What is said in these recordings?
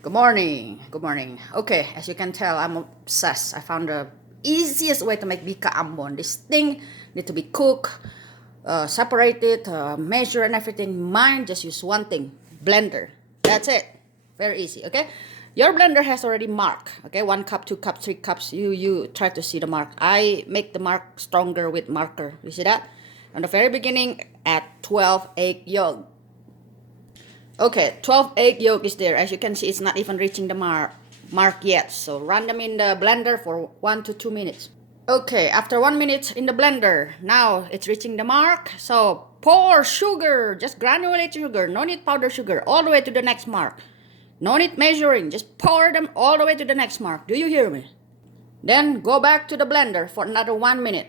Good morning. Good morning. Okay, as you can tell, I'm obsessed. I found the easiest way to make Bika Ambon. This thing need to be cooked, separated, measure and everything. Mine just use one thing, blender. That's it. Very easy. Okay, your blender has already marked. Okay, 1 cup, 2 cups, 3 cups. You try to see the mark. I make the mark stronger with marker. You see that? On the very beginning, add 12 egg yolk. Okay, 12 egg yolk is there. As you can see, it's not even reaching the mark yet. So run them in the blender for 1 to 2 minutes. Okay, after 1 minute in the blender, now it's reaching the mark. So pour sugar, just granulated sugar, no need powder sugar, all the way to the next mark. No need measuring, just pour them all the way to the next mark. Do you hear me? Then go back to the blender for another 1 minute.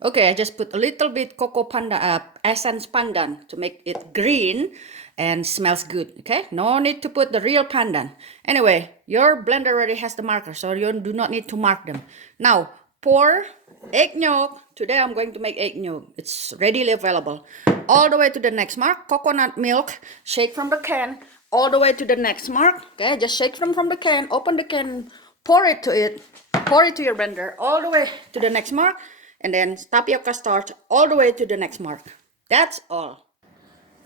Okay, I just put a little bit cocoa pandan, essence pandan to make it green and smells good. Okay, no need to put the real pandan. Anyway, your blender already has the marker, so you do not need to mark them. Now, pour egg yolk. Today I'm going to make egg yolk. It's readily available. All the way to the next mark. Coconut milk, shake from the can. All the way to the next mark. Okay, just shake from the can. Open the can, pour it to it. Pour it to your blender all the way to the next mark. And then tapioca starch all the way to the next mark. That's all.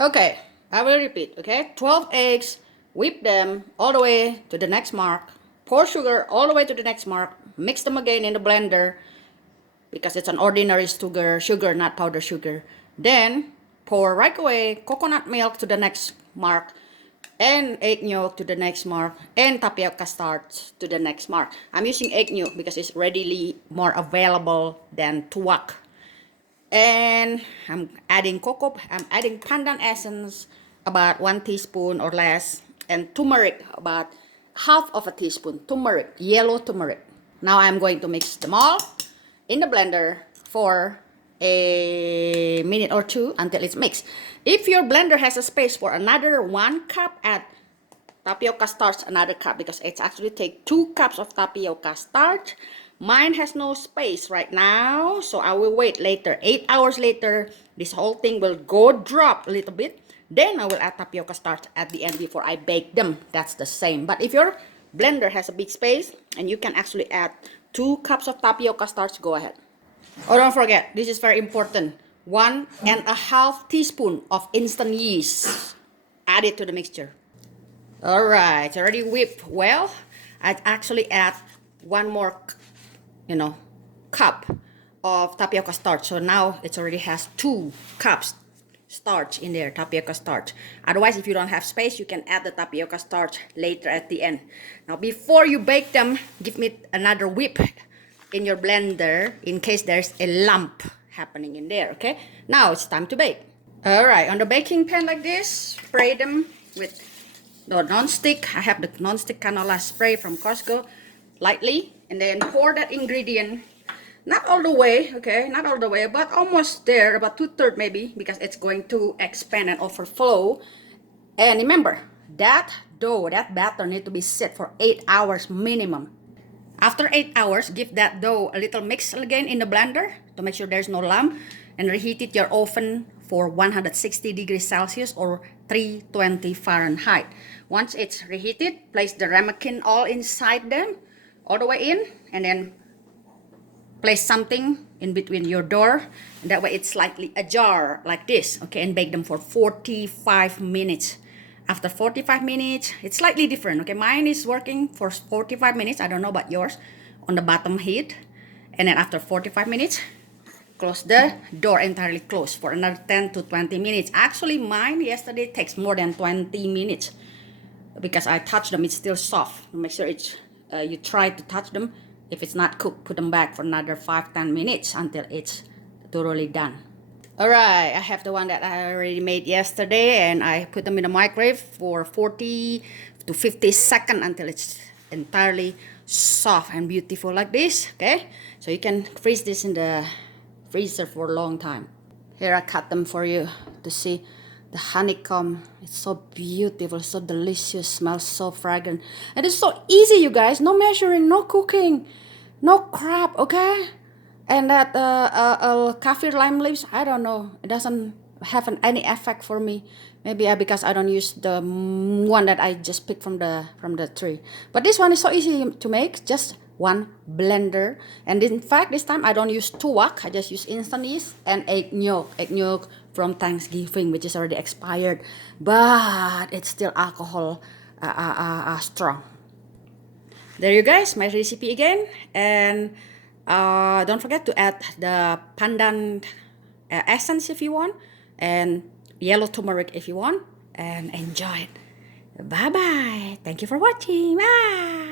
Okay, I will repeat. Okay, 12 eggs, whip them all the way to the next mark. Pour sugar all the way to the next mark. Mix them again in the blender because it's an ordinary sugar, not powder sugar. Then pour right away coconut milk to the next mark, and egg yolk to the next mark, and tapioca starch to the next mark. I'm using egg yolk because it's readily more available than tuak. And I'm adding pandan essence, about 1 teaspoon or less, and turmeric, about half of a teaspoon. Turmeric, yellow turmeric. Now I'm going to mix them all in the blender for a minute or two until it's mixed. If your blender has a space for another 1 cup, add tapioca starch another cup because it's actually take 2 cups of tapioca starch. Mine has no space right now, so I will wait later. 8 hours later, this whole thing will go drop a little bit. Then I will add tapioca starch at the end before I bake them. That's the same. But if your blender has a big space and you can actually add 2 cups of tapioca starch, go ahead. Oh, don't forget, this is very important. 1.5 teaspoon of instant yeast. Add it to the mixture. Alright, it's already whipped well. I actually add one more, cup of tapioca starch. So now it already has 2 cups starch in there, tapioca starch. Otherwise, if you don't have space, you can add the tapioca starch later at the end. Now, before you bake them, give me another whip in your blender in case there's a lump happening in there. Okay, now it's time to bake. All right, on the baking pan like this, spray them with the non-stick. I have the non-stick canola spray from Costco, lightly, and then pour that ingredient, not all the way, okay, not all the way, but almost there, about 2/3 maybe, because it's going to expand and overflow. And remember, that dough, that batter need to be set for 8 hours minimum. After 8 hours, give that dough a little mix again in the blender to make sure there's no lump, and reheat it your oven for 160 degrees Celsius or 320 Fahrenheit. Once it's reheated, place the ramekin all inside them, all the way in, and then place something in between your door, and that way it's slightly ajar like this, okay, and bake them for 45 minutes. After 45 minutes, it's slightly different, okay? Mine is working for 45 minutes. I don't know about yours. On the bottom heat. And then after 45 minutes, close the door entirely closed for another 10 to 20 minutes. Actually, mine yesterday takes more than 20 minutes because I touched them. It's still soft. Make sure it's you try to touch them. If it's not cooked, put them back for another 5-10 minutes until it's thoroughly done. Alright, I have the one that I already made yesterday, and I put them in the microwave for 40 to 50 seconds until it's entirely soft and beautiful like this. Okay, so you can freeze this in the freezer for a long time. Here I cut them for you to see the honeycomb. It's so beautiful, so delicious, smells so fragrant, and it's so easy, you guys. No measuring, no cooking, no crap, okay? And that kaffir lime leaves, I don't know, it doesn't have any effect for me. Maybe because I don't use the one that I just picked from the tree. But this one is so easy to make. Just one blender. And in fact, this time I don't use tuak. I just use instant yeast and egg yolk. Egg yolk from Thanksgiving, which is already expired, but it's still alcohol strong. There you guys, my recipe again. And don't forget to add the pandan essence if you want, and yellow turmeric if you want, and enjoy it. Bye bye. Thank you for watching. Bye.